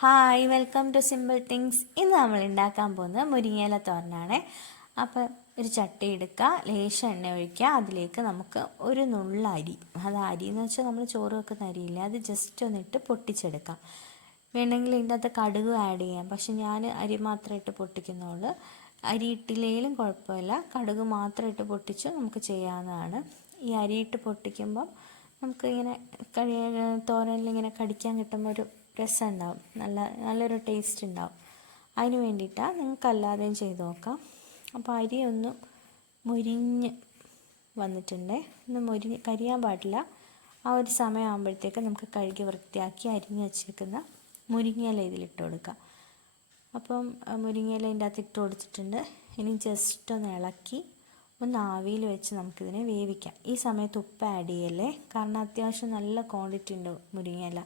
Hi, welcome to simple things. ഇന്ന് നമ്മൾ ഉണ്ടാക്കാൻ പോകുന്നത് മുരിങ്ങയില തോരനാണ്. അപ്പോൾ ഒരു ചട്ടി എടുക്കുക, ലേശം എണ്ണ ഒഴിക്കുക, അതിലേക്ക് നമുക്ക് ഒരു നുള്ള അരി, അത് അരി എന്ന് വെച്ചാൽ നമ്മൾ ചോറ് വെക്കുന്ന അരിയില്ല, അത് ജസ്റ്റ് ഒന്നിട്ട് പൊട്ടിച്ചെടുക്കാം. വേണമെങ്കിൽ ഇതിൻ്റെ അകത്ത് കടുക് ആഡ് ചെയ്യാം, പക്ഷെ ഞാൻ അരി മാത്രം ഇട്ട് പൊട്ടിക്കുന്നതുകൊണ്ട് അരി ഇട്ടില്ലെങ്കിലും കുഴപ്പമില്ല, കടുക് മാത്രം ഇട്ട് പൊട്ടിച്ച് നമുക്ക് ചെയ്യാവുന്നതാണ്. ഈ അരിയിട്ട് പൊട്ടിക്കുമ്പം നമുക്ക് ഇങ്ങനെ തോരനിലിങ്ങനെ കടിക്കാൻ കിട്ടുമ്പോൾ ഒരു രസം ഉണ്ടാവും, നല്ലൊരു ടേസ്റ്റ് ഉണ്ടാവും. അതിന് വേണ്ടിയിട്ടാണ്, നിങ്ങൾക്ക് അല്ലാതെയും ചെയ്ത് നോക്കാം. അപ്പോൾ അരി ഒന്ന് മുരിഞ്ഞ് വന്നിട്ടുണ്ട്, ഒന്ന് കരിയാൻ പാടില്ല. ആ ഒരു സമയമാകുമ്പോഴത്തേക്ക് നമുക്ക് കഴുകി വൃത്തിയാക്കി അരിഞ്ഞ് വെച്ചിരിക്കുന്ന മുരിങ്ങയില ഇതിലിട്ട് കൊടുക്കാം. അപ്പം മുരിങ്ങയില ഇതിൻ്റെ അകത്ത് ഇട്ട് കൊടുത്തിട്ടുണ്ട്. ഇനി ജസ്റ്റ് ഒന്ന് ഇളക്കി ഒന്ന് ആവിയിൽ വെച്ച് നമുക്കിതിനെ വേവിക്കാം. ഈ സമയത്ത് ഉപ്പ് ആഡ് ചെയ്യല്ലേ, കാരണം അത്യാവശ്യം നല്ല ക്വാണ്ടിറ്റി ഉണ്ട് മുരിങ്ങയില.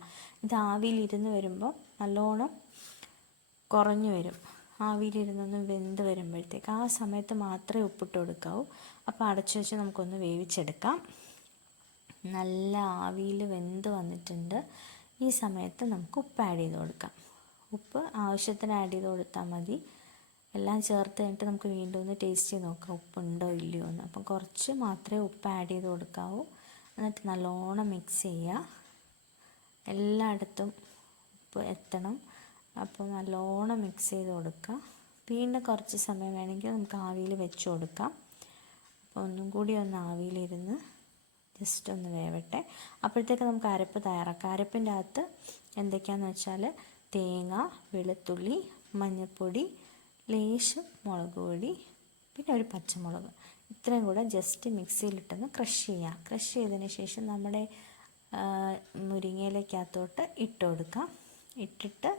ഇത് ആവിയിലിരുന്ന് വരുമ്പോൾ നല്ലോണം കുറഞ്ഞു വരും. ആവിയിലിരുന്നൊന്ന് വെന്ത് വരുമ്പോഴത്തേക്ക് ആ സമയത്ത് മാത്രമേ ഉപ്പിട്ട് കൊടുക്കാവൂ. അപ്പോൾ അടച്ചു വെച്ച് നമുക്കൊന്ന് വേവിച്ചെടുക്കാം. നല്ല ആവിയിൽ വെന്ത് വന്നിട്ടുണ്ട്. ഈ സമയത്ത് നമുക്ക് ഉപ്പ് ആഡ് ചെയ്ത് കൊടുക്കാം. ഉപ്പ് ആവശ്യത്തിന് ആഡ് ചെയ്ത് കൊടുത്താൽ മതി. എല്ലാം ചേർത്ത് കഴിഞ്ഞിട്ട് നമുക്ക് വീണ്ടും ഒന്ന് ടേസ്റ്റ് ചെയ്ത് നോക്കാം ഉപ്പുണ്ടോ ഇല്ലയോ എന്ന്. അപ്പം കുറച്ച് മാത്രമേ ഉപ്പ് ആഡ് ചെയ്ത് കൊടുക്കാവൂ. എന്നിട്ട് നല്ലോണം മിക്സ് ചെയ്യുക, എല്ലായിടത്തും ഉപ്പ് എത്തണം. അപ്പോൾ നല്ലോണം മിക്സ് ചെയ്ത് കൊടുക്കുക. വീണ്ടും കുറച്ച് സമയം വേണമെങ്കിൽ നമുക്ക് ആവിയിൽ വെച്ച് കൊടുക്കാം. അപ്പോൾ ഒന്നും കൂടി ഒന്ന് ആവിയിലിരുന്ന് ജസ്റ്റ് ഒന്ന് വേവട്ടെ. അപ്പോഴത്തേക്ക് നമുക്ക് അരപ്പ് തയ്യാറാക്കാം. അരപ്പിൻ്റെ അകത്ത് എന്തൊക്കെയാണെന്ന് വെച്ചാൽ തേങ്ങ, വെളുത്തുള്ളി, മഞ്ഞൾപ്പൊടി, ലേശം മുളക് പൊടി, പിന്നെ ഒരു പച്ചമുളക്, ഇത്രയും കൂടെ ജസ്റ്റ് മിക്സിയിലിട്ടൊന്ന് ക്രഷ് ചെയ്യുക. ക്രഷ് ചെയ്തതിന് ശേഷം നമ്മുടെ മുരിങ്ങയിലക്കകത്തോട്ട് ഇട്ട് കൊടുക്കാം. ഇട്ടിട്ട്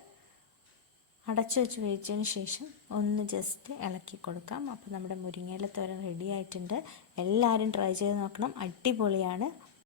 അടച്ചു വെച്ച് വേവിച്ചതിന് ശേഷം ഒന്ന് ജസ്റ്റ് ഇളക്കി കൊടുക്കാം. അപ്പോൾ നമ്മുടെ മുരിങ്ങയില തോരൻ റെഡി ആയിട്ടുണ്ട്. എല്ലാവരും ട്രൈ ചെയ്ത് നോക്കണം, അടിപൊളിയാണ്.